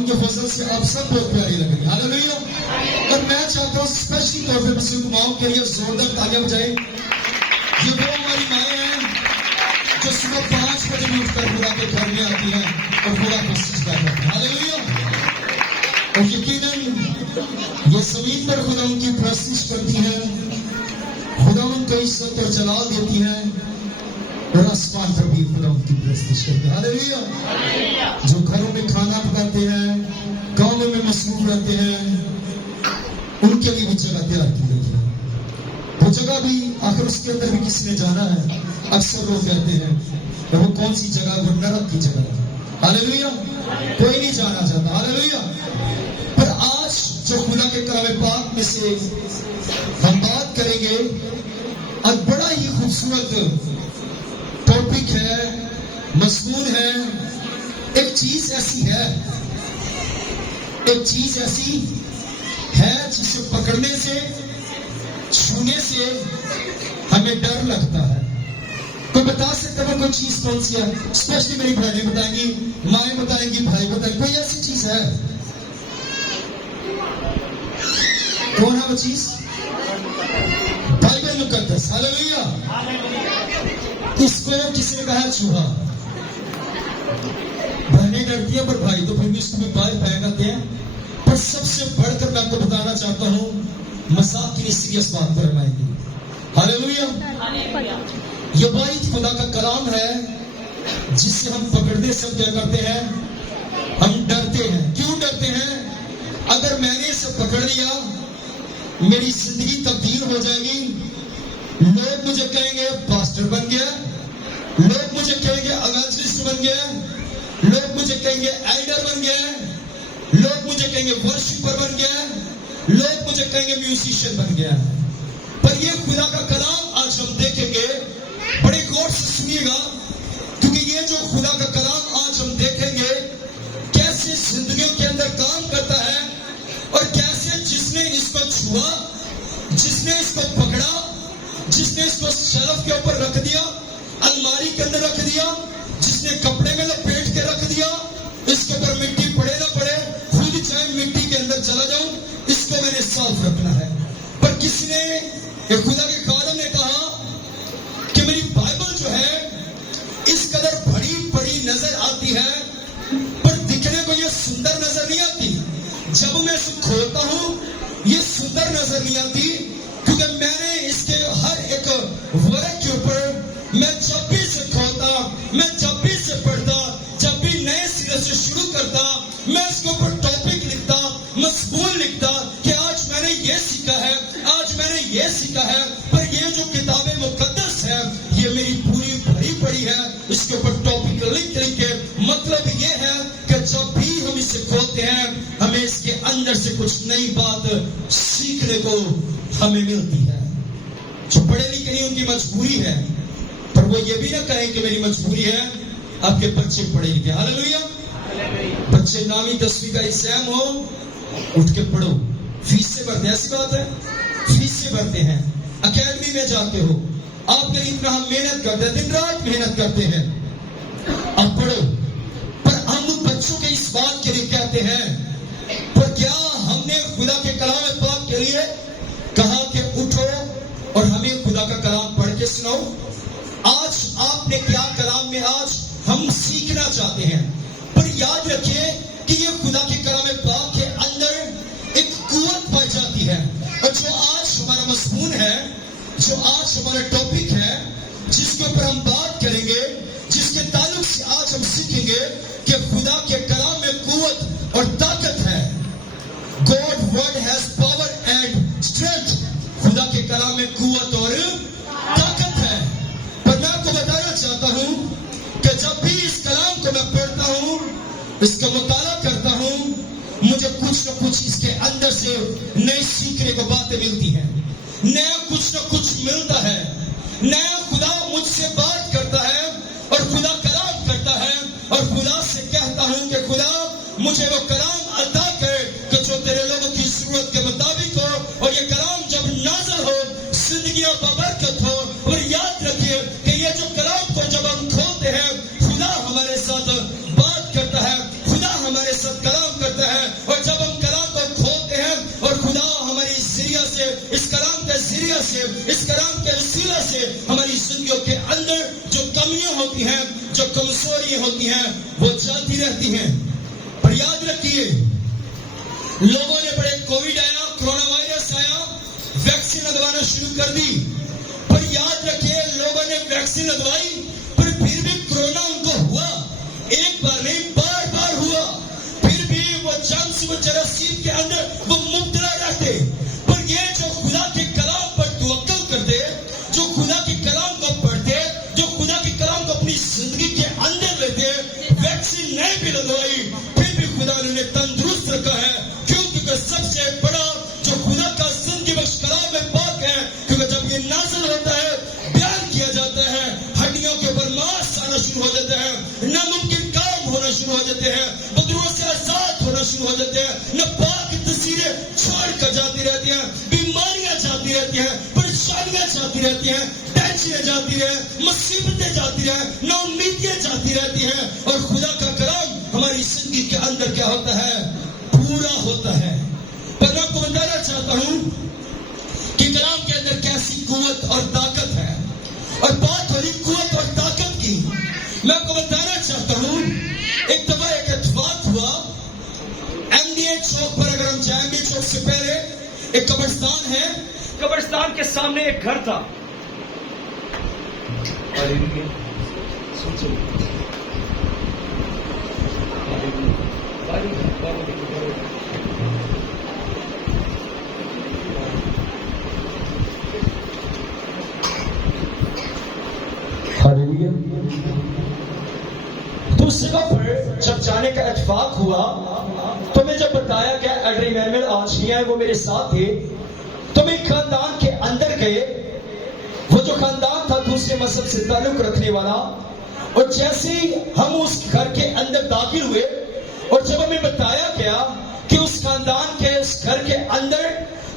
خداوند کے فضل سے آپ سب بہت پیاری لگیں گے. ہاللیلویا. اور میں چاہتا ہوں اسپیشلی طور پہ مسلم ماؤں کے لیے زوردار تالیاں بجائیں. یہ وہ ہماری مائیں ہیں جو صبح 5 بجے اٹھ کر خدا کے گھر میں آتی ہیں اور خدا کو سجدہ کرتی ہیں. ہاللیلویا. اور یقیناً یہ زمین پر خدا ان کی پرستش کرتی ہیں, خدا ان کو عزت اور جلال دیتی ہیں, اور آسمان پر بھی خدا ان کی پرستش کرتے ہیں. ہاللیلویا. جو گھروں میں کھانا پکاتے ہیں, کاموں میں مصروف رہتے ہیں, ان کے لیے بھی جگہ تیار کی گئی ہے. وہ جگہ بھی آخر اس کے اندر بھی کسی نے جانا ہے. اکثر لوگ کہتے ہیں کہ وہ کون سی جگہ, وہ نرک کی جگہ ہے. ہاللیلویا. کوئی نہیں جانا چاہتا. ہاللیلویا. پر آج جو خدا کے کلام پاک میں سے ہم بات کریں گے, اور بڑا ہی خوبصورت ٹاپک ہے, مضمون ہے. ایک چیز ایسی ہے جسے پکڑنے سے, چھونے سے ہمیں ڈر لگتا ہے. کوئی بتا سکتا ہے کوئی چیز کون سی ہے؟ اسپیشلی میری بہنیں بتائیں گی, مائیں بتائیں گی, بھائی بتائیں گی, کوئی ایسی چیز ہے؟ کون ہے وہ چیز؟ بائبل مقدس. ہاللیلویا. اس کو کسی نے کہا چوہا. بہنیں ڈرتی ہیں, پر بھائی تو پھر بھی اس کو بھی باہر پھینکتے ہیں. پر سب سے بڑھ کر میں آپ کو بتانا چاہتا ہوں, مذاق کی سیریس بات پر آئیں گے. ہاللیلویا. یہ واحد خدا کا کلام ہے جس سے ہم پکڑنے سے کیا کرتے ہیں, ہم ڈرتے ہیں. کیوں ڈرتے ہیں؟ اگر میں نے اسے پکڑ لیا میری زندگی تبدیل ہو جائے گی. لوگ مجھے کہیں گے پاسٹر بن گیا, لوگ مجھے کہیں گے ایونجلسٹ بن گیا, لوگ مجھے کہیں گے ایلڈر بن گیا, لوگ مجھے کہیں گے ورشپر بن گیا, لوگ مجھے کہیں گے میوزیشین بن گیا. پر یہ خدا کا کلام آج ہم دیکھیں گے, بڑے غور سے سنیے گا, کیونکہ یہ جو خدا کا کلام آج ہم دیکھیں گے کیسے زندگیوں کے اندر کام کرتا ہے, اور کیسے جس نے اس کو چھوا, جس نے اس کو پکڑا, جس نے اس کو شیلف کے اوپر رکھ دیا, الماری کے اندر رکھ دیا, جس نے کپڑے میں لپیٹ کے رکھ دیا, اس کے اوپر مٹی پڑے نہ پڑے, خود چاہے مٹی کے اندر چلا جاؤں, اس کو میں نے صاف رکھنا ہے. پر کسی نے, ایک خدا کے خادم نے کہا کہ میری بائبل جو ہے اس قدر بڑی بڑی نظر آتی ہے, پر دکھنے کو یہ سندر نظر نہیں آتی. جب میں اسے کھولتا ہوں یہ سندر نظر نہیں آتی, کیونکہ میں نے اس کے ہر ایک ورق کے اوپر, میں جب بھی اسے کھولتا, میں جب بھی اسے پڑھتا, جب بھی نئے سرے سے شروع کرتا, میں اس کے اوپر ٹاپک لکھتا, مضمون لکھتا کہ آج میں نے یہ سیکھا ہے, آج میں نے یہ سیکھا ہے. پر یہ جو کتاب مقدس ہے یہ میری پوری بھری پڑی ہے, اس کے اوپر ٹاپک لکھ لکھ کے. مطلب یہ ہے کہ جب بھی ہم اسے کھولتے ہیں ہمیں اس کے اندر سے کچھ نئی بات سیکھنے کو ہمیں ملتی ہے. جو پڑھے لکھے نہیں ان کی مجبوری ہے, پر وہ یہ بھی نہ کہیں کہ میری مجبوری ہے آپ کے بچے پڑھے لکھے. ہاللیلویا. بچے نامی 10ویں کا ایگزام ہو, اٹھ کے پڑھو. فیس سے بھرتے ہیں, ایسی بات ہے, فیس سے بھرتے ہیں. اکیڈمی میں جاتے ہو, آپ کے لیے اتنا ہم محنت کرتے ہیں, دن رات محنت کرتے ہیں, اب پڑھو. پر ہم بچوں کے اس بات کے لیے کہتے ہیں, پر کیا ہم نے خدا کے کلام پاک کے لیے کہا کہ اٹھو اور ہمیں خدا کا کلام پڑھ کے سناؤ؟ آج آپ نے کیا کلام میں آج ہم سیکھنا چاہتے ہیں, پر یاد رکھیے کہ یہ خدا کے کلام پاک کے اندر ایک قوت پائی جاتی ہے. اور جو آج ہمارا مضمون ہے, جو آج ہمارا ٹاپک ہے, جس کے اوپر ہم بات کریں گے, جس کے تعلق سے آج ہم سیکھیں گے کہ خدا کے کلام میں قوت اور طاقت ہے. God word has power and strength. خدا کے کلام میں قوت اور طاقت ہے. پر میں آپ کو بتانا چاہتا ہوں کہ جب بھی اس کلام کو میں پڑھتا ہوں, اس کا مطالعہ کرتا ہوں, مجھے کچھ نہ کچھ اس کے اندر سے نئی سیکھنے کو باتیں ملتی ہیں, نیا کچھ نہ کچھ ملتا ہے, نیا خدا مجھ سے بات کرتا ہے, اور خدا کلام کرتا ہے, اور خدا سے کہتا ہوں کہ خدا مجھے وہ کلام عطا کر کہ جو تیرے لوگوں کی ضرورت کے مطابق ہو, اور یہ کلام جب نازل ہو زندگیاں ببرکت ہو. اور یاد رکھیے کہ یہ جو کلام کو جب ہم کھولتے ہیں خدا ہمارے ساتھ بات کرتا ہے, خدا ہمارے ساتھ کلام کرتا سے, اس کلام کے وسیلہ سے ہماری زندگیوں کے اندر جو کمیاں ہوتی ہیں, جو کمزوریاں ہوتی ہیں, وہ جاتی رہتی ہیں. پر یاد رکھیے, لوگوں نے بڑے کووڈ آیا, کرونا وائرس آیا, ویکسین لگوانا شروع کر دی. پر یاد رکھیے, لوگوں نے ویکسین لگوائی پر پھر بھی کرونا ان کو ہوا. ایک بار نہیں, بار بار ہوا. پھر بھی وہ جرمز و جراثیم کے اندر وہ مبتلا رہتے. پر یہ جو خدا کے کلام پر توکل کرتے, جو خدا کے کلام کو پڑھتے, جو خدا کے کلام کو اپنی زندگی کے اندر لیتے, ویکسین نہیں بھی لگوائی پھر بھی خدا نے انہیں تندرست رکھا ہے. کیونکہ سب سے بڑا جو خدا کا زندگی بخش کلام میں پاک ہے, کیونکہ جب یہ نازل ہوتا ہے, بیان کیا جاتا ہے, ہڈیوں کے اوپر ماس آنا شروع ہو جاتا ہے, ناممکن کام ہونا شروع ہو جاتے ہیں, بدروں سے آزاد ہونا شروع ہو جاتے ہیں, ناپاک تصویریں چھوڑ کر جاتی رہتی ہیں, بیماریاں جاتی رہتی ہیں, پریشانیاں جاتی رہتی ہیں, ٹینشنیں جاتی رہیں, مصیبتیں جاتی رہیں, ناامیدیاں جاتی رہتی ہیں, اور خدا کا کلام ہماری زندگی کے اندر کیا ہوتا ہے, پورا ہوتا ہے. پر میں آپ کو بتانا چاہتا ہوں کہ کلام کے اندر کیسی قوت اور طاقت ہے. اور بات ہو رہی قوت اور طاقت کی, میں آپ کو بتانا چاہتا ہوں, ایک دفعہ ایک اتفاق ہوا MDA چوک پر. اگر ہم جائیں MDA چوک سے پہلے ایک قبرستان ہے, قبرستان کے سامنے ایک گھر تھا. تو اس جگہ پر جب جانے کا اتفاق ہوا تو میں جب بتایا کہ ایڈری مینویل آج نہیں آئے, وہ میرے ساتھ تھے, تو میں خاندان کے اندر گئے. وہ جو خاندان تھا دوسرے مذہب سے تعلق رکھنے والا, اور جیسے ہی ہم اس گھر کے اندر داخل ہوئے اور جب ہمیں بتایا گیا کہ اس خاندان کے اس گھر کے اندر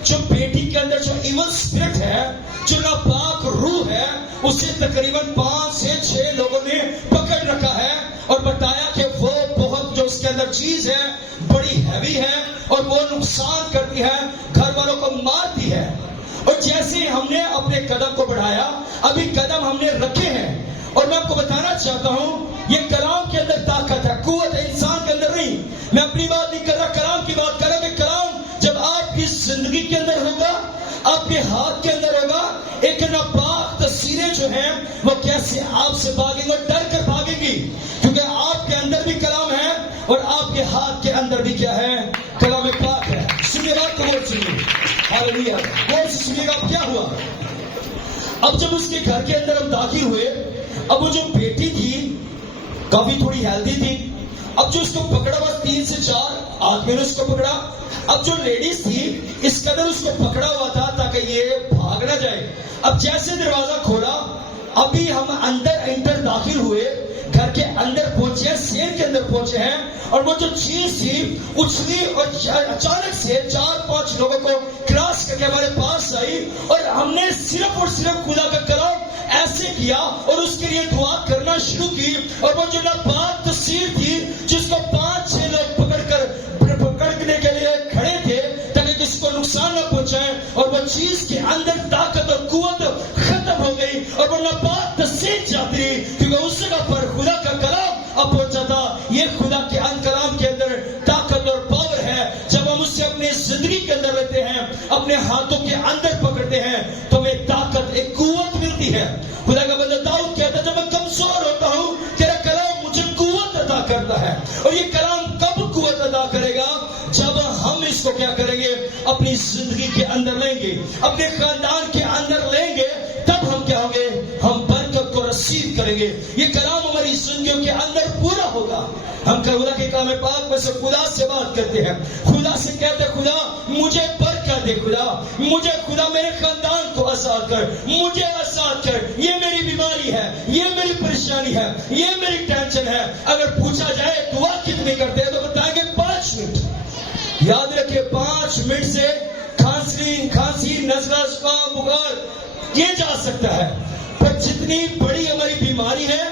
جو بیٹی کے اندر جو ایون اسپرٹ ہے, جو ناپاک روح ہے, اسے تقریباً 5 سے 6 لوگوں نے پکڑ رکھا ہے, اور بتایا کہ وہ بہت جو اس کے اندر چیز ہے بڑی ہیوی ہے اور وہ نقصان کرتی ہے, گھر والوں کو مارتی ہے. اور جیسے ہی ہم نے اپنے قدم کو بڑھایا, ابھی قدم ہم نے رکھے ہیں, اور میں آپ کو بتانا چاہتا ہوں یہ کلام کے اندر طاقت ہے, قوت ہے, انسان کے اندر نہیں. میں اپنی بات نہیں کر رہا, کلام کی بات کر رہا. کہ کلام جب آپ کی زندگی کے اندر ہوگا, آپ کے ہاتھ کے اندر ہوگا, ایک ناپاک تصویریں جو ہیں وہ کیسے آپ سے بھاگیں گے, ڈر کر بھاگیں گی, کیونکہ آپ کے اندر بھی کلام ہے اور آپ کے ہاتھ کے اندر بھی کیا ہے, کلام پاک ہے. سنیے بات کو غور سنیے, ہاللیلویا, غور سے سنیے گا. کیا ہوا اب جب اس کے گھر کے اندر ہم داخل ہوئے, اب وہ جو بیٹی تھی کافی تھوڑی ہیلدی تھی, اب جو اس کو پکڑا ہوا 3 سے 4 آدمی نے اس کو پکڑا. اب جو لیڈیز تھی اس قدر اس کو پکڑا ہوا تھا تاکہ یہ بھاگ نہ جائے. اب جیسے دروازہ کھولا, ابھی ہم اندر داخل ہوئے, گھر کے اندر پہنچے ہیں, سیر کے اندر پہنچے ہیں, اور وہ جو چیز تھی اچھلی اور اچانک سے 4-5 لوگوں کو کراس کر کے ہمارے پاس آئی, اور ہم نے صرف اور صرف خدا کا کلام ایسے کیا اور اس کے لیے دعا کرنا شروع کی. اور وہ جو ناپاک تصویر تھی جس کو 5-6 لوگ پکڑنے کے لیے کھڑے تھے تاکہ کسی کو نقصان نہ پہنچائے, اور وہ چیز کے اندر طاقت اور قوت ختم ہو گئی, اور وہ ناپاک تصویر جاتی رہی, کیونکہ اس جگہ پر خدا کا کلام اب پہنچا تھا. یہ خدا کے کلام کے اندر طاقت اور پاور ہے. جب ہم اسے اپنی زندگی کے اندر لیتے ہیں, اپنے ہاتھوں کے اندر پکڑتے ہیں, تو ہمیں طاقت, ایک قوت ملتی ہے. خدا کا بندہ داؤد کہتا ہے, جب میں کمزور ہوتا ہوں تیرا کلام مجھے قوت عطا کرتا ہے. اور یہ کلام کب قوت عطا کرے گا, جب ہم اس کو کیا کریں گے, اپنی زندگی کے اندر لیں گے, اپنے خاندان کے اندر لیں گے, تب ہم کیا ہوں گے, ہم برکت کو رسید کریں گے. یہ کلام ہماری زندگیوں کے اندر پورا ہوگا. ہم خدا کے کلام پاک میں سے خدا سے بات کرتے ہیں, خدا سے کہتے ہیں خدا مجھے برکت دے, خدا مجھے, خدا میرے خاندان کو آزاد کر, مجھے آزاد کر. یہ میری بیماری ہے, یہ میری پریشانی ہے, یہ میری ٹینشن ہے. اگر پوچھا جائے دعا کتنی کرتے ہیں تو بتائیں گے 5 منٹ. یاد رکھیں 5 منٹ سے کھانسی, نزلہ, زکام, بخار یہ جا سکتا ہے. پر جتنی بڑی ہماری بیماری ہے,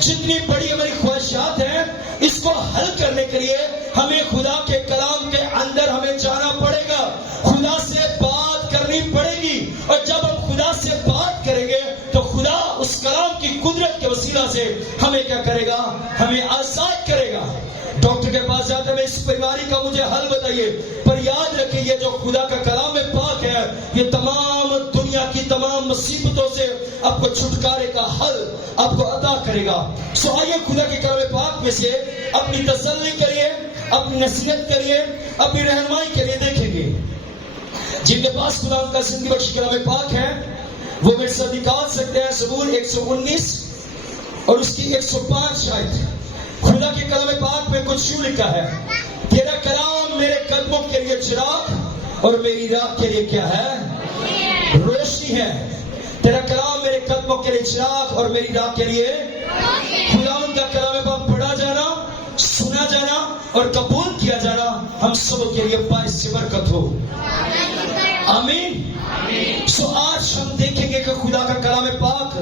جتنی بڑی ہماری خواہشات ہیں, اس کو حل کرنے کے لیے ہمیں خدا کے کلام کے اندر ہمیں جانا پڑے گا, خدا سے بات کرنی پڑے گی. اور جب ہم خدا سے ہمیں کیا کرے گا؟ ہمیں آزاد کرے گا. ڈاکٹر کے پاس جاتے ہیں، اس بیماری کا مجھے حل بتائیے، پر یاد رکھیے یہ جو خدا کا کلام پاک ہے یہ تمام دنیا کی تمام مصیبتوں سے آپ کو چھٹکارے کا حل آپ کو عطا کرے گا. سو آئیے خدا کے کلام پاک میں سے اپنی تسلی کریے، اپنی نصیحت کریے، اپنی رہنمائی کے لیے دیکھیں گے. جن کے پاس خدا کا زندگی بخش کلام پاک ہے وہ میرے ساتھ نکال سکتے ہیں زبور 119 اور اس کی 105 آیت. خدا کے کلام پاک میں کچھ یوں لکھا ہے، تیرا کلام میرے قدموں کے لیے چراغ اور میری راہ کے لیے کیا ہے؟ روشنی ہے. تیرا کلام میرے قدموں کے لیے چراغ اور میری راہ کے لیے. خدا ان کا کلام پاک پڑھا جانا، سنا جانا اور قبول کیا جانا ہم سب کے لیے باعث برکت ہو. آمین. سو آج ہم دیکھیں گے کہ خدا کا کلام پاک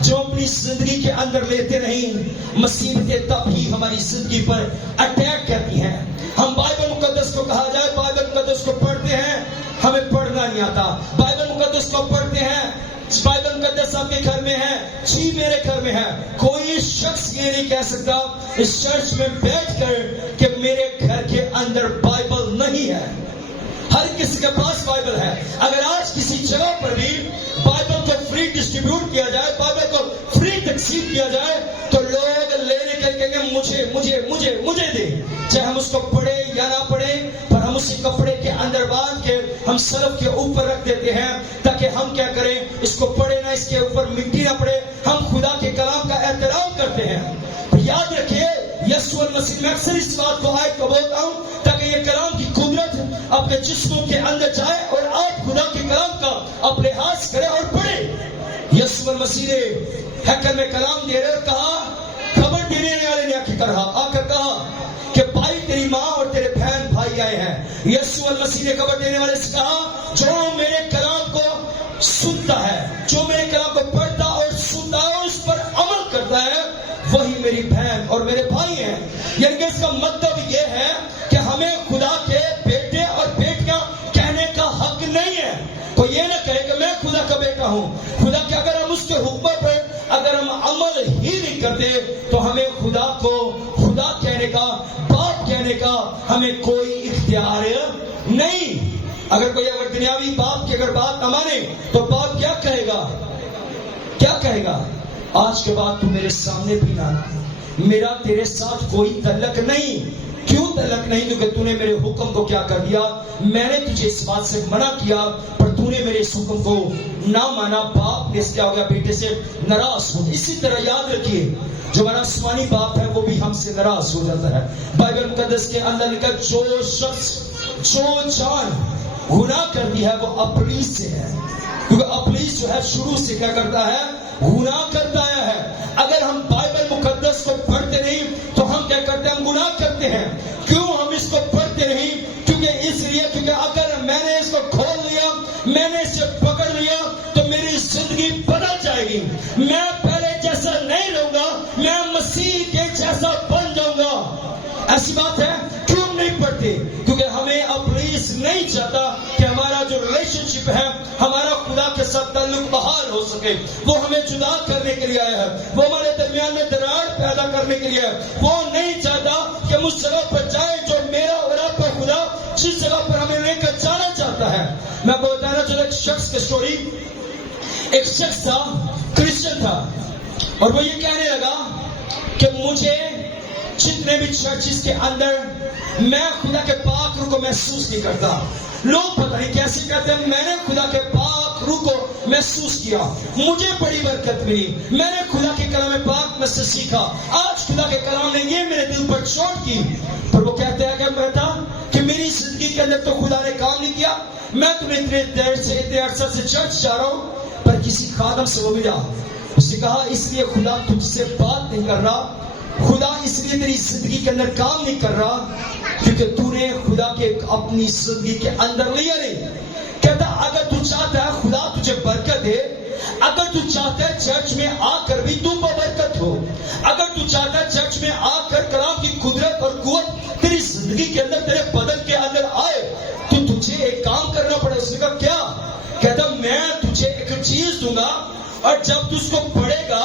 جو اپنی زندگی کے اندر لیتے نہیں، مصیبتیں تب ہی ہماری زندگی پر اٹیک کرتی ہیں. ہم بائبل مقدس کو کہا جائے، بائبل مقدس کو پڑھتے ہیں، ہمیں پڑھنا نہیں آتا. بائبل مقدس کو پڑھتے ہیں، بائبل مقدس آپ کے گھر میں ہے، جی میرے گھر میں ہے. کوئی شخص یہ نہیں کہہ سکتا اس چرچ میں بیٹھ کر کہ میرے گھر کے اندر بائبل نہیں ہے. ہر کسی کے پاس بائبل ہے. اگر آج کسی جگہ پر بھی بائبل کو فری ڈسٹریبیوٹ کیا جائے، بائبل کو فری تقسیم کیا جائے تو لوگ لینے کے کہیں گے مجھے مجھے مجھے مجھے دے. چاہے ہم اس کو پڑھے یا نہ پڑھے، پر ہم اسی کپڑے کے اندر باندھ کے ہم سلف کے اوپر رکھ دیتے ہیں تاکہ ہم کیا کریں، اس کو پڑھے نہ، اس کے اوپر مٹی نہ پڑے. ہم خدا کے کلام کا احترام کرتے ہیں. یاد رکھیے یسوع المسیح، میں اکثر اس بات کو آیت کو بولتا ہوں تاکہ یہ کلام کی قدرت آپ کے جسموں کے اندر جائے اور آپ خدا کے کلام کا آپ لحاظ کریں اور پڑھیں. یسوع المسیح نے ہیکل میں کلام دے رہے اور کہا، خبر دینے والے نے آ کر کہا کہ بھائی تیری ماں اور تیرے بہن بھائی آئے ہیں. یسوع المسیح نے خبر دینے والے سے کہا، جو میرے کلام کو سنتا ہے، جو میرے کلام کو پڑھتا اور سنتا ہے اور اس پر عمل کرتا ہے، وہی میری بہن اور میرے بھائی ہیں. یعنی کہ اس کا مطلب یہ ہے کہ ہمیں خدا کے بیٹے اور بیٹیاں کہنے کا حق نہیں ہے. کوئی یہ نہ کہے کہ میں خدا کا بیٹا ہوں. خدا کے اگر ہم اس کے حکم پر اگر ہم عمل ہی نہیں کرتے تو ہمیں خدا کو خدا کہنے کا، باپ کہنے کا ہمیں کوئی اختیار نہیں. اگر کوئی دنیاوی باپ کی اگر بات نہ مانے تو باپ کیا کہے گا؟ کیا کہے گا؟ آج کے بعد تو میرے سامنے بھی نہ آنا، میرا تیرے ساتھ کوئی تعلق نہیں. کیوں تعلق نہیں؟ کیونکہ تو نے میرے حکم کو کیا کر دیا، میں نے تجھے اس بات سے منع کیا پر تو نے میرے اس حکم کو نہ مانا. باپ نے کیا ہو گیا؟ بیٹے سے ناراض ہو. اسی طرح یاد رکھیے جو ہمارا آسمانی باپ ہے وہ بھی ہم سے ناراض ہو جاتا ہے. بائبل مقدس کے اندر لکھا، جو شخص جو جان گناہ کرتی ہے وہ ابلیس سے ہے. کیونکہ ابلیس جو ہے شروع سے کیا کرتا ہے؟ گناہ کرتا ہے. اگر ہم بائبل مقدس کو پڑھتے نہیں تو ہم کیا کرتے ہیں؟ ہم گناہ کرتے ہیں. کیوں ہم اس کو پڑھتے نہیں؟ کیونکہ اس لیے کیونکہ اگر میں نے اس کو کھول لیا، میں نے اسے پکڑ لیا تو میری زندگی بدل جائے گی. میں پہلے جیسا نہیں رہوں گا، میں مسیح کے جیسا بن جاؤں گا. ایسی بات ہے. کیوں نہیں پڑھتے؟ کیونکہ ہمیں ابلیس نہیں چاہتا کہ ہمارا جو ریلیشن شپ ہے، ہمارا خدا کے ساتھ تعلق بحال ہو سکے. وہ ہمیں جدا کرنے کے لیے آیا ہے، وہ ہمارے درمیان میں دراڑ پیدا کرنے کے لیے ہے. وہ نہیں چاہتا کہ ہم اس جگہ پر جائیں جو میرا اور آپ کا خدا جس جگہ پر ہمیں لے کر جانا چاہتا ہے. میں آپ کو بتانا چاہتا ایک شخص کی سٹوری. ایک شخص تھا، کرسچن تھا، اور وہ یہ کہنے لگا کہ مجھے جتنے بھی چرچز کے اندر میں خدا کے پاک روح کو محسوس نہیں کرتا. لوگ پتہ نہیں کیسے کہتے ہیں، میں نے خدا کے پاک روح کو محسوس کیا، مجھے بڑی برکت ملی، میں نے خدا کے کلام پاک میں سے سیکھا، آج خدا کے کلام نے یہ میرے دل پر چوٹ کی. پر وہ کہتے ہیں کہ میری زندگی کے اندر تو خدا نے کام نہیں کیا. میں تمہیں اتنے دیر سے اتنے عرصہ سے چرچ جا رہا ہوں. پر کسی خادم سے وہ ملا، اس نے کہا اس لیے خدا تجھ سے بات نہیں کر رہا، خدا اس لیے تیری زندگی کے اندر کام نہیں کر رہا کیونکہ تو نے خدا کے اپنی زندگی کے اندر لیا نہیں. کہتا اگر تو چاہتا ہے خدا تجھے برکت دے، اگر تو چاہتا ہے چرچ میں آ کر بھی تو برکت ہو، اگر تو چاہتا ہے چرچ میں آ کر کلام کی قدرت اور قوت تیری زندگی کے اندر تیرے بدن کے اندر آئے تو تجھے ایک کام کرنا پڑے. اس نے کہا کیا؟ کہتا میں تجھے ایک چیز دوں گا اور جب تو اس کو پڑھے گا،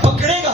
پکڑے گا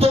2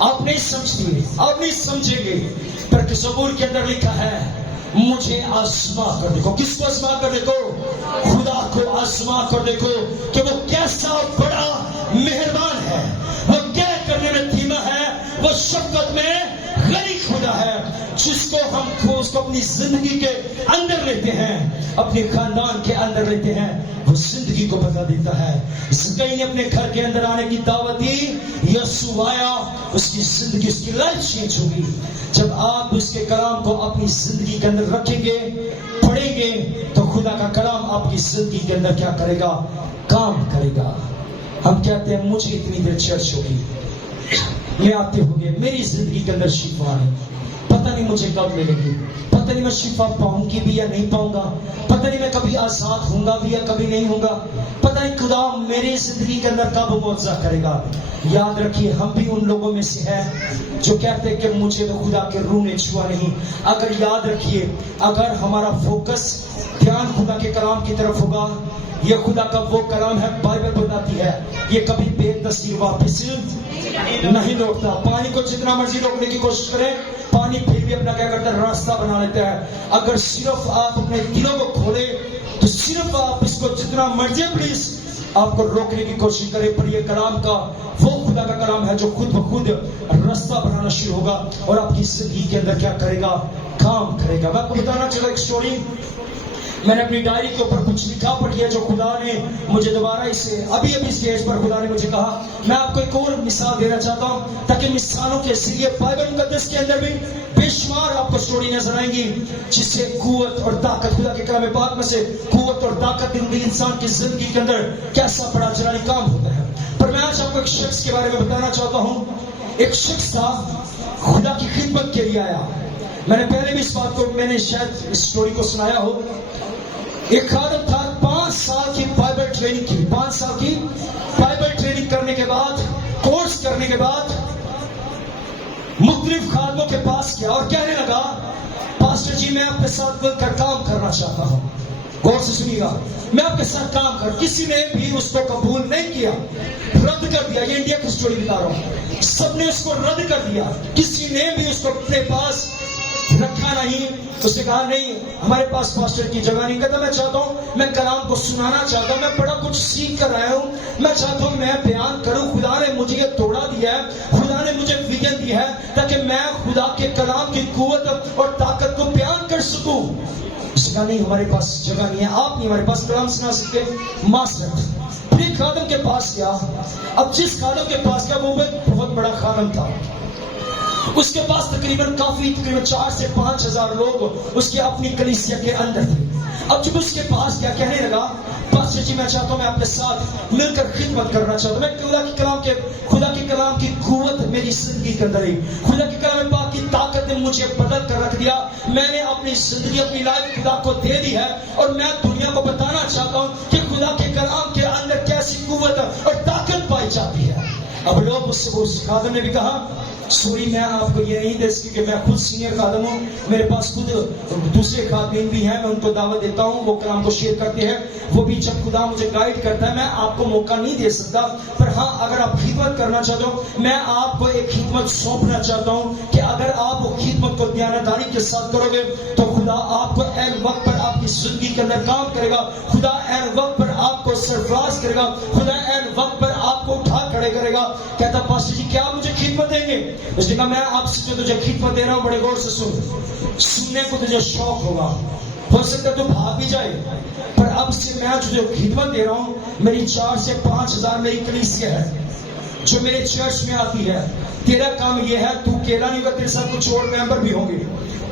آپ نہیں سمجھتی، آپ نہیں سمجھیں گے، پر زبور کے اندر لکھا ہے مجھے آزما کر دیکھو. کس کو آزما کر دیکھو؟ خدا کو آزما کر دیکھو کہ وہ کیسا بڑا مہربان ہے، وہ کیا کرنے میں دھیما ہے، وہ شفقت میں غنی خدا ہے. جس کو ہم اس کو اپنی زندگی کے اندر لیتے ہیں، اپنے خاندان کے اندر لیتے ہیں، وہ زندگی کو بدلا دیتا ہے. زکریا نے اپنے گھر کے اندر آنے کی دعوت دی، یسوع آیا، اس کی زندگی، اس کی لائف چینج ہوگی. جب آپ اس کے کلام کو اپنی زندگی کے اندر رکھیں گے، پڑھیں گے، تو خدا کا کلام آپ کی زندگی کے اندر کیا کرے گا؟ کام کرے گا. ہم کہتے ہیں مجھے اتنی دیر چرچ ہوگی، میں آتے ہوگے، میری زندگی کے اندر شفا ہے، پتہ نہیں مجھے کب ملے گی، پتہ نہیں میں شفا پاؤں گی بھی یا نہیں پاؤں گا، پتہ نہیں میں کبھی آزاد ہوں گا بھی یا کبھی نہیں ہوں گا، پتہ نہیں خدا میری زندگی کے اندر کب معجزہ کرے گا. یاد رکھیے ہم بھی ان لوگوں میں سے ہیں جو کہتے ہیں کہ مجھے تو خدا کے روح نے چھوا نہیں. اگر یاد رکھیے، اگر ہمارا فوکس دھیان خدا کے کلام کی طرف ہوگا، یہ خدا کا وہ کلام ہے، بائبل بتاتی ہے یہ کبھی بے تصویر واپس نہیں لوٹتا. پانی کو جتنا مرضی روکنے کی کوشش کریں، پانی پھر بھی اپنا کیا کرتا ہے؟ راستہ بنا لیتا ہے. اگر صرف آپ اپنے دلوں کو کھولیں تو صرف آپ اس کو جتنا مرضی پلیز آپ کو روکنے کی کوشش کریں، پر یہ کلام کا وہ خدا کا کلام ہے جو خود بخود راستہ بنانا شروع ہوگا اور آپ کی زندگی کے اندر کیا کرے گا؟ کام کرے گا. میں آپ کو بتانا چاہتا ایک سٹوری، میں نے اپنی ڈائری کے اوپر کچھ لکھا پڑھی ہے جو خدا نے مجھے دوبارہ اسے ابھی اسٹیج پر خدا نے مجھے کہا. میں آپ کو ایک اور مثال دینا چاہتا ہوں تاکہ مثالوں کے ذریعے بائبل مقدس کے اندر بھی بے شمار آپ کو سٹوری نظر آئیں گی جس سے قوت اور طاقت، خدا کے کلام پاک میں سے قوت اور طاقت انسان کی زندگی کے اندر کیسا بڑا جلالی کام ہوتا ہے. پر میں آج آپ کو ایک شخص کے بارے میں بتانا چاہتا ہوں. ایک شخص تھا خدا کی خدمت کے لیے آیا. میں نے پہلے بھی اس بات کو، میں نے شاید اس سٹوری کو سنایا ہو. ایک خادم تھا، 5 سال کی بائبل ٹریننگ کی، 5 سال کی بائبل ٹریننگ کرنے کے بعد، کورس کرنے کے بعد مختلف خادموں کے پاس گیا اور کہنے لگا پاسٹر جی میں آپ کے ساتھ مل کر کام کرنا چاہتا ہوں. غور سے سنیے گا، میں آپ کے ساتھ کام کر. کسی نے بھی اس کو قبول نہیں کیا، رد کر دیا. یہ انڈیا کی سٹوری بتا رہا ہوں. سب نے اس کو رد کر دیا، کسی نے بھی اس کو اپنے پاس رکھا نہیں. اس نے کہا نہیں، ہمارے پاس پاسٹر کی جگہ نہیں. کہتا میں چاہتا ہوں، میں کلام کو سنانا چاہتا ہوں، میں بڑا کچھ سیکھ کر آیا ہوں، میں چاہتا ہوں میں بیان کروں. خدا نے مجھے یہ توڑا دیا ہے، خدا نے مجھے ویژن دیا ہے تاکہ میں خدا کے کلام کی قوت اور طاقت کو بیان کر سکوں. اس نے کہا نہیں، ہمارے پاس جگہ نہیں ہے، آپ نہیں ہمارے پاس کلام سنا سکتے. معذرت. پھر ایک خادم کے پاس گیا. اب جس خادم کے پاس گیا وہ بہت بڑا خادم تھا. اس کے پاس تقریباً 4 سے 5 ہزار لوگ اس کی اپنی کلیسیا کے اندر تھے. اب جب اس کے پاس کیا کہنے لگا پاسٹر جی میں چاہتا ہوں، میں آپ کے ساتھ مل کر خدمت کرنا چاہتا ہوں. میں خدا کے کلام کی قوت میری زندگی کے اندر ہی، خدا کے کلام پاک کی طاقت نے مجھے بدل کر رکھ دیا. میں نے اپنی زندگی، اپنی لائف خدا کو دے دی ہے اور میں دنیا کو بتانا چاہتا ہوں کہ خدا کے کلام کے اندر کیسی قوت اور طاقت پائی جاتی ہے. اب لوگ اس خادم نے بھی کہا سوری میں آپ کو یہ نہیں دے سکتی کہ میں خود سینئر خادم ہوں، میرے پاس خود دوسرے خادمین بھی ہیں، میں ان کو دعوت دیتا ہوں، وہ کلام کو شیئر کرتے ہیں، وہ بھی جب خدا مجھے گائیڈ کرتا ہے میں آپ کو موقع نہیں دے سکتا. پر ہاں اگر آپ خدمت کرنا چاہتے ہو، میں آپ کو ایک خدمت سونپنا چاہتا ہوں کہ اگر آپ وہ خدمت کو دیانتداری کے ساتھ کرو گے تو خدا آپ کو عین وقت پر آپ کی زندگی کے اندر کام کرے گا. خدا عین وقت پر آپ کو سرفراز کرے گا. خدا عین وقت پر آپ کو اٹھا کھڑے کرے گا. کہتا پاسٹر جی کیا مجھے خدمت دیں گے؟ اس نے کہا میں آپ سے جو تجھے خدمت دے رہا ہوں بڑے غور سے سننے کو تجھے شوق ہوگا، ہو سکتا ہے تو بھاگ بھی جائے، پر اب سے میں تجھے خدمت دے رہا ہوں. میری 4 سے 5 ہزار میری کلیسیا ہے جو میرے چرچ میں آتی ہے. تیرا کام یہ ہے، تو اکیلا نہیں ہوگا، تیرے ساتھ کچھ اور ممبر بھی ہوں گے.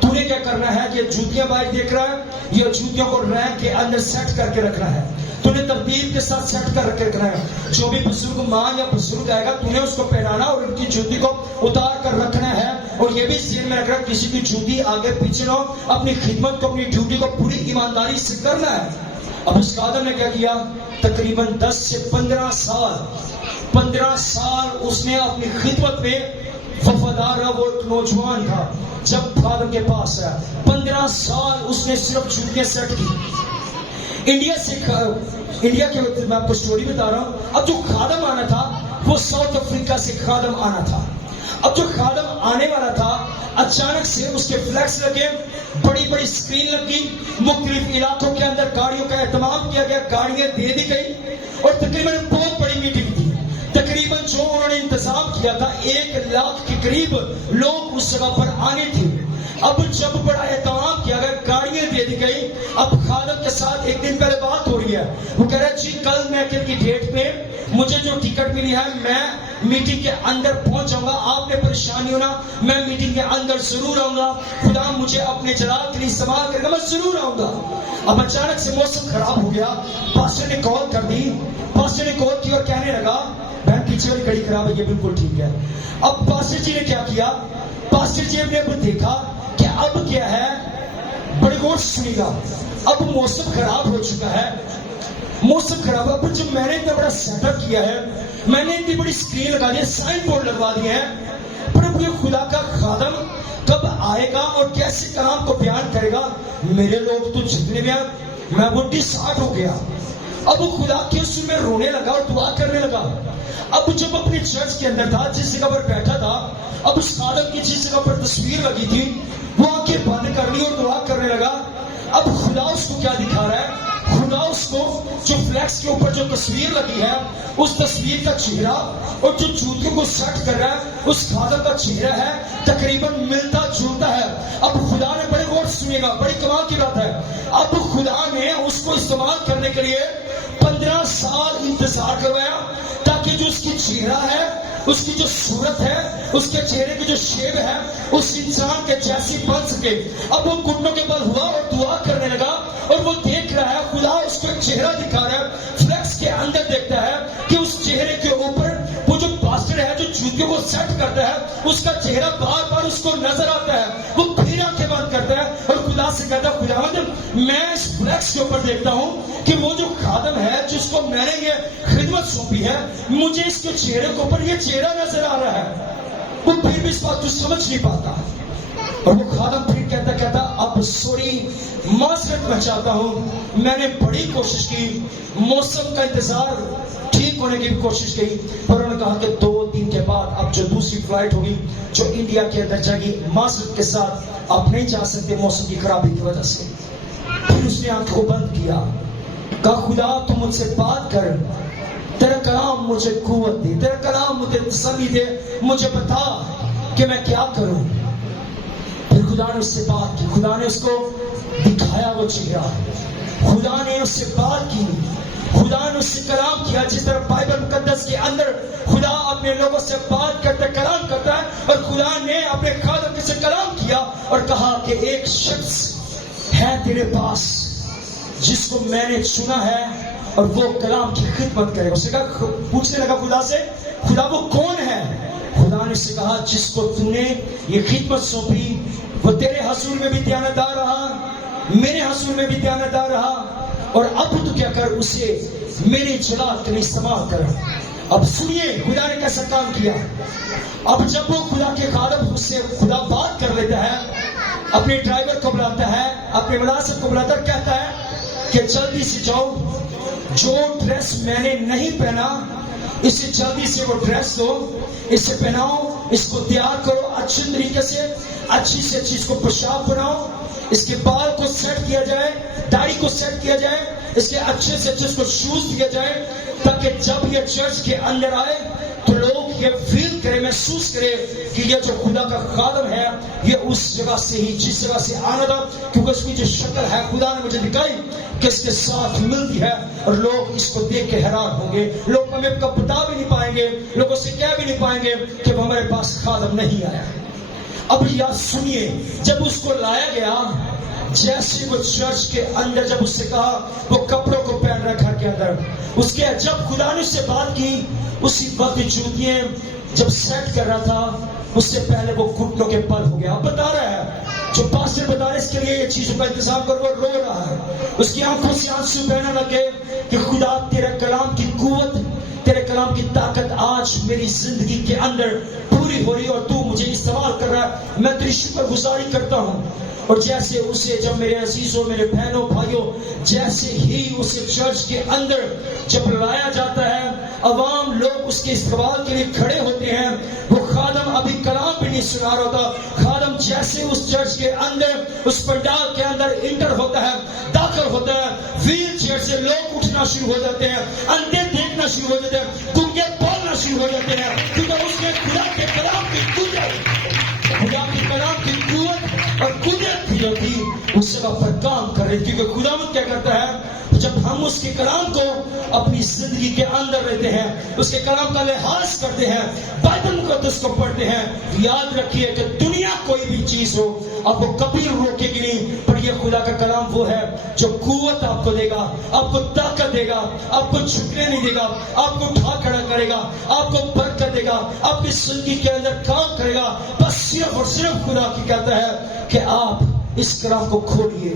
تو نے کیا کرنا ہے؟ یہ جوتیاں باہر دیکھ رہا ہے، یہ جوتیوں کو رینک کے اندر سیٹ کر کے رکھنا ہے. تو نے ترتیب کے ساتھ سیٹ کر کے رکھنا ہے. جو بھی بزرگ ماں یا بزرگ آئے گا تو نے اس کو پہنانا اور ان کی جوتی کو اتار کر رکھنا ہے. اور یہ بھی ذہن میں رکھ رہا کسی کی جوتی آگے پیچھے نہ ہو، اپنی خدمت کو، اپنی ڈیوٹی کو پوری ایمانداری سے کرنا ہے. اب اس خادم نے کیا کیا؟ تقریباً 10 سے 15 سال اس نے اپنی خدمت میں وفادار رہا. وہ ایک نوجوان تھا جب خادم کے پاس آیا. 15 سال اس نے صرف جوتیاں سیٹ کی. انڈیا کے میں آپ کو سٹوری بتا رہا ہوں. اب جو خادم آنا تھا وہ ساؤتھ افریقہ سے خادم آنا تھا. اب جو خادم آنے والا تھا اچانک سے اس کے فلیکس لگے, بڑی بڑی اسکرین لگی, مختلف علاقوں کے اندر گاڑیوں کا اہتمام کیا گیا, گاڑیاں دے دی گئی اور تقریباً بہت بڑی میٹنگ تھی. تقریباً جو انہوں نے انتظام کیا تھا 1 لاکھ کے قریب لوگ اس جگہ پر آنے تھے. اب جب بڑا اہتمام کیا گیا, گاڑیاں دے دی گئی, اب خادم کے ساتھ ایک دن پہلے بات ہو رہی ہے. وہ کہہ رہا ہے جی کل میں کی ڈیٹ پہ مجھے جو ٹکٹ ملی ہے میں میٹنگ کے اندر پہنچ جاؤں گا, آپ نے پریشانی ہونا, میں میٹنگ کے اندر ضرور آؤں گا, خدا مجھے اپنے جلال کے لیے استعمال کرے گا, میں ضرور آؤں گا. اب اچانک سے موسم خراب ہو گیا, پاسٹر نے کال کر دی, پاسٹر نے کال کی اور کہنے لگا بہن پیچھے والی گھڑی خراب ہے, یہ بالکل ٹھیک ہے. اب پاسٹر جی نے کیا کیا, پاسٹر جی نے اب دیکھا کہ اب کیا ہے, بڑی غور سے سنیے گا, اب موسم خراب ہو چکا ہے, موسم خراب. اب جب میں نے اتنا بڑا سیٹ اپ کیا ہے, میں نے اتنی بڑی اسکرین لگا دی ہے, سائن بورڈ لگوا دیے ہیں, پر اب یہ خدا کا خادم کب آئے گا اور کیسے کلام کو بیان کرے گا. میرے لوگ تو جتنے بھی ہیں, میں وہ ڈسہارٹ ہو گیا. اب وہ خدا کے حضور میں رونے لگا اور دعا کرنے لگا. اب جب اپنے چرچ کے اندر تھا, جس جگہ پر بیٹھا تھا, اب اس خادم کی جس جگہ پر تصویر لگی تھی وہ آنکھیں بند کر لی اور دعا کرنے لگا. اب خدا اس کو کیا دکھا رہا ہے, خدا اس کو جو فلیکس کے اوپر جو تصویر لگی ہے اس تصویر کا چہرہ اور جو جوتیوں کو سیٹ کر رہا ہے اس خادم کا چہرہ ہے تقریباً ملتا جلتا ہے. اب خدا نے بڑے غور سے سنیے گا, بڑی کمال کی بات ہے, اب خدا نے اس کو استعمال کرنے کے لیے 15 سال انتظار کروایا تاکہ جو اس کی چہرہ ہے, اس کی جو صورت ہے, اس کے چہرے کی جو شیپ ہے اس انسان کے جیسی بن سکے. اب وہ گھٹنوں کے بل ہوا اور دعا کرنے لگا اور وہ دیکھ رہا ہے, خدا اس کو ایک چہرہ دکھا رہا ہے, فلیکس کے اندر دیکھتا ہے کہ اس چہرے کے اوپر وہ جو پاسٹر ہے جو جوتیوں کو سیٹ کرتا ہے اس کا چہرہ بار بار اس کو نظر آتا ہے. وہ پھر آنکھیں بند کرتا ہے اور خدا سے کہتا ہے خداوند میں اس فلیکس کے اوپر دیکھتا ہوں کہ وہ جو خادم ہے جس کو میں نے یہ خدمت سونپی ہے, مجھے اس کے چہرے کے اوپر یہ چہرہ نظر آ رہا ہے. وہ پھر بھی اس بات کو سمجھ نہیں پاتا اور وہ خادم پھر کہتا اب سوری, معذرت میں چاہتا ہوں, میں نے بڑی کوشش کی, موسم کا انتظار ٹھیک ہونے کی بھی کوشش کی, پر انہوں نے کہا کہ 2 دن کے بعد اب جو دوسری فلائٹ ہوگی جو انڈیا کے اندر جائے گی, معذرت کے ساتھ آپ نہیں جا سکتے موسم کی خرابی کی وجہ سے. پھر اس نے آنکھوں بند کیا, کہا خدا تو مجھ سے بات کر, تیرا کلام مجھے قوت دے, تیرا کلام مجھے تسلی دے, مجھے بتا کہ میں کیا کروں. پھر خدا نے اس سے بات کی, خدا نے اس کو دکھایا وہ چہرہ, خدا نے اس سے بات کی, خدا نے اس سے کلام کیا. جس طرح بائبل مقدس کے اندر خدا اپنے لوگوں سے بات کرتا ہے, کلام کرتا ہے, اور خدا نے اپنے خادم سے کلام کیا اور کہا کہ ایک شخص ہے تیرے پاس جس کو میں نے چنا ہے اور وہ کلام کی خدمت کرے. اس نے کہا, پوچھنے لگا خدا سے, خدا وہ کون ہے؟ خدا نے سے کہا جس کو تو نے یہ خدمت سونپی وہ تیرے حضور میں بھی دیانتدار رہا, میرے حضور میں بھی دیانتدار رہا, اور اب تو کیا کر, اسے میرے جلال کے لیے استعمال کر. اب سنیے خدا نے کیسا کام کیا. اب جب وہ خدا کے خادم اس سے خدا بات کر لیتا ہے, اپنے ڈرائیور کو بلاتا ہے, اپنے ملازم کو بلاتا ہے, کہتا ہے کہ جلدی سے جاؤ, جو ڈریس میں نے نہیں پہنا اسے جلدی سے وہ ڈریس دو, اسے پہناؤ, اس کو تیار کرو اچھی طریقے سے, اچھی سے اچھی اس کو پوشاک بناؤ, اس کے بال کو سیٹ کیا جائے, داڑھی کو سیٹ کیا جائے, اس کے اچھے سے اچھے اس کو شوز دیا جائے, تاکہ جب یہ چرچ کے اندر آئے تو لوگ یہ فیل کرے, محسوس کرے کہ یہ جو خدا کا خادم ہے یہ اس جگہ سے ہی جس جگہ سے آنا تھا, کیونکہ اس کی جو شکل ہے خدا نے مجھے دکھائی کہ اس کے ساتھ ملتی ہے, اور لوگ اس کو دیکھ کے حیران ہوں گے. لوگ ہمیں بتا بھی نہیں پائیں گے, لوگوں سے کہہ بھی نہیں پائیں گے کہ وہ ہمارے پاس خادم نہیں آیا. اب یاد سنیے, جب اس کو لایا گیا, جیسے وہ چرچ کے اندر جب اس سے کہا, وہ کپڑوں کو پہن رہا گھر کے اندر, اس کے جب خدا نے اس سے بات کی اسی وقت جوتیاں جب سیٹ کر رہا تھا اس سے پہلے وہ گھٹنوں کے بل ہو گیا. اب بتا رہا ہے, جو پاسٹر بتا رہا ہے اس کے لیے یہ چیزوں کا انتظام کر, وہ رو رہا ہے, اس کی آنکھوں سے آنسو بہنے لگے کہ خدا تیرے کلام کی قوت, تیرے کلام کی طاقت آج میری زندگی کے اندر پوری ہو رہی اور تو مجھے استعمال کر رہا ہے, میں تیری شکر گزاری کرتا ہوں. اور جیسے اسے جب میرے عزیزوں, میرے بہنوں, بھائیوں, جیسے ہی اسے چرچ کے اندر جب لایا جاتا ہے, عوام لوگ اس کے استقبال کے لیے کھڑے ہوتے ہیں, وہ خادم ابھی نہیں سنا رہا تھا. خادم جیسے اس چرچ کے اندر اس پنڈال کے اندر انٹر ہوتا ہے, داخل ہوتا ہے, ویل چیئر سے لوگ اٹھنا شروع ہو جاتے ہیں, اندھے دیکھنا شروع ہو جاتے ہیں, گنگے بولنا شروع ہو جاتے ہیں, کیونکہ اس نے خدا کے کلام کی قدرت, خدا کے کلام کی قوت اور قدرت جو تھی اس جگہ پر کام کر رہی. کیونکہ خداوند کیا کرتا ہے, جب ہم اس کے کلام کو اپنی زندگی کے اندر لیتے ہیں, اس کے کلام کا لحاظ کرتے ہیں, بائبل مقدس کو پڑھتے ہیں, یاد رکھیے کہ دنیا کوئی بھی چیز ہو آپ کو کبھی روکے گی نہیں, پر یہ خدا کا کلام وہ ہے جو قوت آپ کو دے گا, آپ کو طاقت دے گا, آپ کو جھکنے نہیں دے گا, آپ کو اٹھا کھڑا کرے گا, آپ کو برکت دے گا, آپ کی زندگی کے اندر کام کرے گا. بس صرف اور صرف خدا کی کہتا ہے کہ آپ اس کلام کو کھولیے.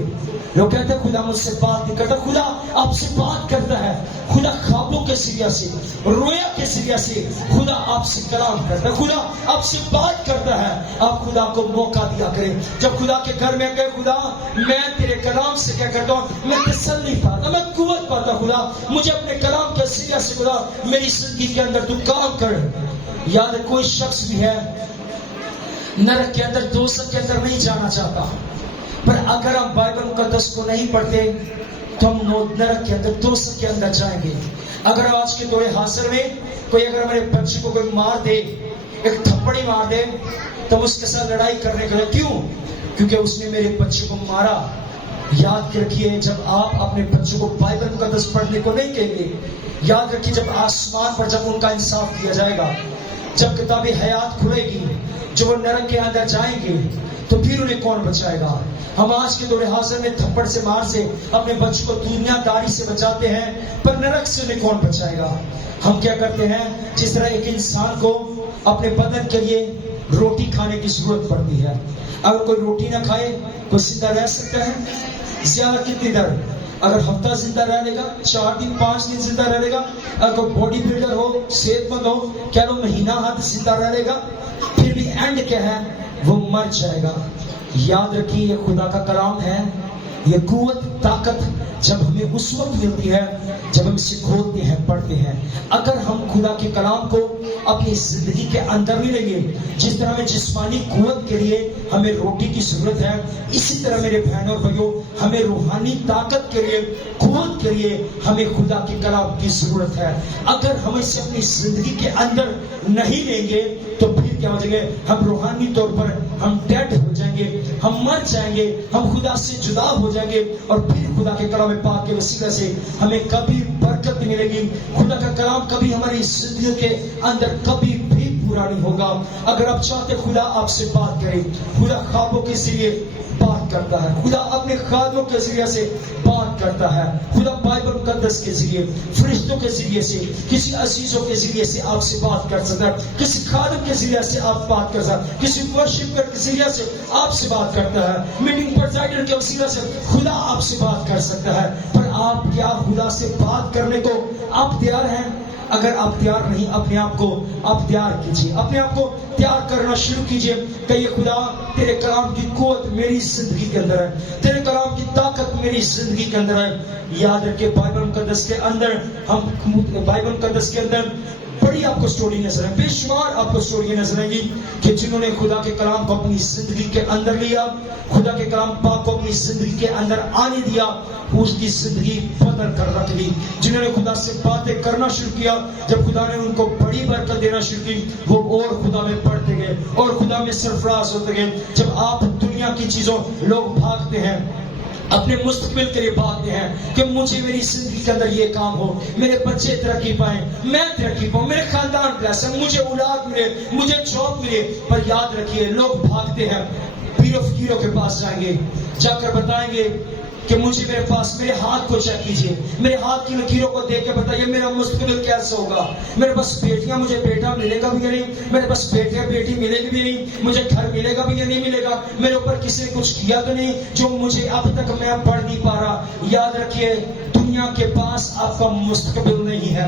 لوگ کہتے ہیں خدا مجھ سے بات نہیں کرتا. خدا آپ سے بات کرتا ہے. خدا خوابوں کے ذریعے سے, رویا کے ذریعے سے خدا آپ سے کلام کرتا ہے. خدا آپ سے بات کرتا ہے. آپ خدا کو موقع دیا کریں. جب خدا کے گھر میں کہ خدا میں تیرے کلام سے کیا کرتا ہوں, میں تسلی پاتا, میں قوت پاتا. خدا مجھے اپنے کلام کے ذریعے سے خدا میری زندگی کے اندر تو کام کر. یاد ہے کوئی شخص بھی ہے نرک کے اندر, دوزخ کے اندر نہیں جانا چاہتا, پر اگر ہم بائبل مقدس کو نہیں پڑھتے تو ہم نرک کے اندر, دوزخ کے اندر جائیں گے. اگر آج کے دور حاضر میں کوئی اگر میرے بچے کو کوئی مار دے, ایک تھپڑی مار دے, تو اس کے ساتھ لڑائی کرنے کے لیے, کیوں؟ کیونکہ اس نے میرے بچے کو مارا. یاد رکھیے جب آپ اپنے بچوں کو بائبل مقدس پڑھنے کو نہیں کہیں گے, یاد رکھیے جب آسمان پر جب ان کا انصاف کیا جائے گا, جب کتاب حیات کھلے گی, جو وہ نرک کے اندر جائیں گے, تو پھر انہیں کون بچائے گا؟ ہم آج کے دور حاضر میں تھپڑ سے مار سے اپنے بچوں کو دنیا داری سے بچاتے ہیں, پر نرک سے انہیں کون بچائے گا؟ ہم کیا کرتے ہیں, جس طرح ایک انسان کو اپنے بدن کے لیے روٹی کھانے کی ضرورت پڑتی ہے, اگر کوئی روٹی نہ کھائے تو زندہ رہ سکتا ہے؟ زیادہ کتنی دیر؟ اگر ہفتہ زندہ رہ لے گا, 4 دن 5 دن زندہ رہ لے گا. اگر کوئی باڈی بلڈر ہو, صحت مند ہو, کیا وہ مہینہ ہاتھ زندہ رہ لے گا؟ پھر بھی اینڈ کیا ہے, وہ مر جائے گا. یاد رکھیے یہ خدا کا کلام ہے. یہ قوت طاقت جب ہمیں اس وقت ملتی ہے جب ہم اسے کھولتے ہیں, پڑھتے ہیں. اگر ہم خدا کے کلام کو اپنی زندگی کے اندر بھی لیں گے, جس طرح ہمیں جسمانی قوت کے لیے ہمیں روٹی کی ضرورت ہے, اسی طرح میرے بہنوں اور بھائیوں ہمیں روحانی طاقت کے لیے, قوت کے لیے ہمیں خدا کے کلام کی ضرورت ہے. اگر ہم اسے اپنی زندگی کے اندر نہیں لیں گے تو پھر کیا ہو جائے گا, ہم روحانی طور پر ہم ڈیڈ ہو جائیں گے, ہم مر جائیں گے, ہم خدا سے جدا ہو جائیں گے, اور پھر خدا کے کلام پاک کے وسیلہ سے ہمیں کبھی برکت نہیں ملے گی. خدا کا کلام کبھی ہماری زندگی کے اندر کبھی بھی پورا نہیں ہوگا. اگر آپ چاہتے خدا آپ سے بات کرے, خدا خوابوں کے ذریعے بات کرتا ہے, خدا اپنے خادموں کے ذریعے سے بات کرتا ہے, خدا بائبل مقدس کے ذریعے, فرشتوں کے ذریعے سے, کسی عزیزوں کے ذریعے سے آپ سے بات کر سکتا ہے, کسی خادم کے ذریعے سے آپ بات کر سکتے ہیں, کسی ورشپر کے ذریعے سے آپ سے بات کرتا ہے, میٹنگ پریزائڈر کے وسیلہ سے خدا آپ سے بات کر سکتا ہے. پر آپ کیا خدا سے بات کرنے کو آپ تیار ہیں؟ اگر آپ تیار نہیں, اپنے آپ کو آپ تیار کیجیے, اپنے آپ کو تیار کرنا شروع کیجیے. کہیے خدا تیرے کلام کی قوت میری زندگی کے اندر ہے, تیرے کلام کی طاقت میری زندگی کے اندر ہے. یاد رکھے بائبل مقدس کے اندر, ہم بائبل مقدس کے اندر بڑی آپ کو سٹوری نظر ہے, بے شمار آپ کو سٹوری نظر آئیں گی کہ جنہوں نے خدا کے کلام کو اپنی زندگی کے اندر لیا, خدا کے کلام پاک کو اپنی زندگی کے اندر آنے دیا, اس کی زندگی بدل کر رکھ دی. جنہوں نے خدا سے باتیں کرنا شروع کیا, جب خدا نے ان کو بڑی برکت دینا شروع کی, وہ اور خدا میں بڑھتے گئے اور خدا میں سرفراز ہوتے گئے. جب آپ دنیا کی چیزوں, لوگ بھاگتے ہیں اپنے مستقبل کے لیے بھاگتے ہیں کہ مجھے میری زندگی کے اندر یہ کام ہو, میرے بچے ترقی پائیں, میں ترقی پاؤں, میرے خاندان پلس ہے, مجھے اولاد ملے, مجھے جاب ملے. پر یاد رکھیے لوگ بھاگتے ہیں, پیر و فقیروں کے پاس جائیں گے, جا کر بتائیں گے کہ مجھے میرے پاس میرے ہاتھ کو چیک کیجیے, میرے ہاتھ کی لکیروں کو دیکھ کے بتائیے میرا مستقبل کیسا ہوگا. میرے پاس بیٹیاں, مجھے بیٹا ملے گا بھی یا نہیں, میرے پاس بیٹیاں بیٹی ملے گی بھی نہیں, مجھے گھر ملے گا بھی یا نہیں ملے گا, میرے اوپر کسی نے کچھ کیا تو نہیں جو مجھے اب تک میں پڑھ نہیں پا رہا. یاد رکھیے دنیا کے پاس آپ کا مستقبل نہیں ہے.